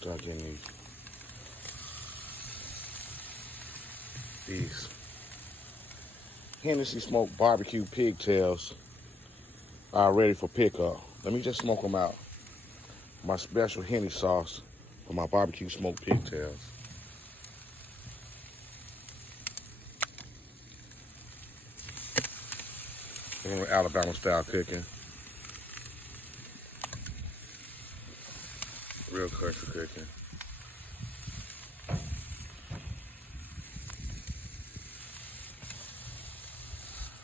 Start getting these Hennessy smoked barbecue pigtails are ready for pickup. Let me just smoke them out. My special Henny sauce for my barbecue smoked pigtails. Alabama style cooking. Real country cooking.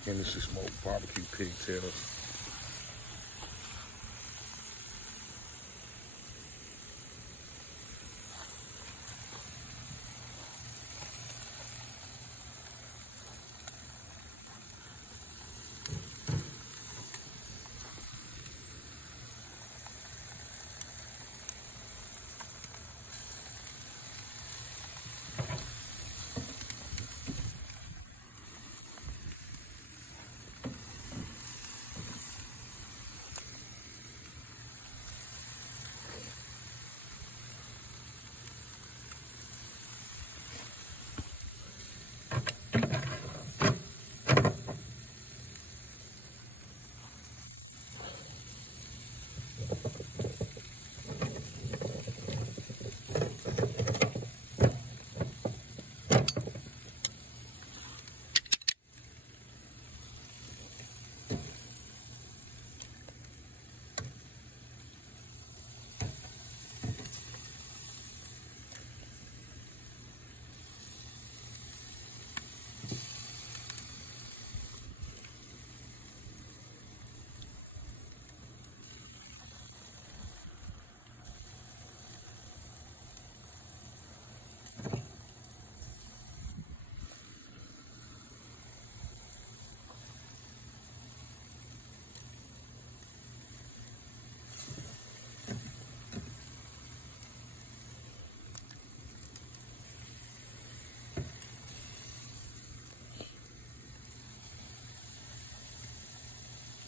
Hennessy smoked barbecue pigtails.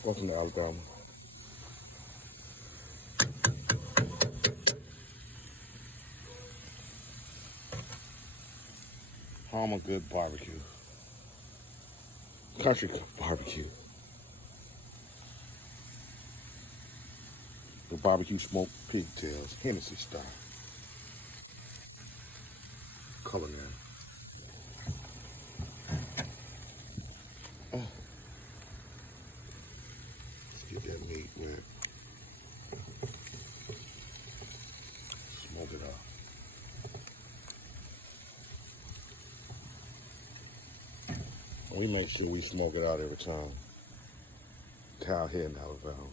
Welcome to Alabama. Home of good barbecue. Country barbecue. The barbecue smoked pigtails, Hennessy style. Color now. Oh. Let's get that meat wet. Smoke it up. We make sure we smoke it out every time. Cow head in Alabama.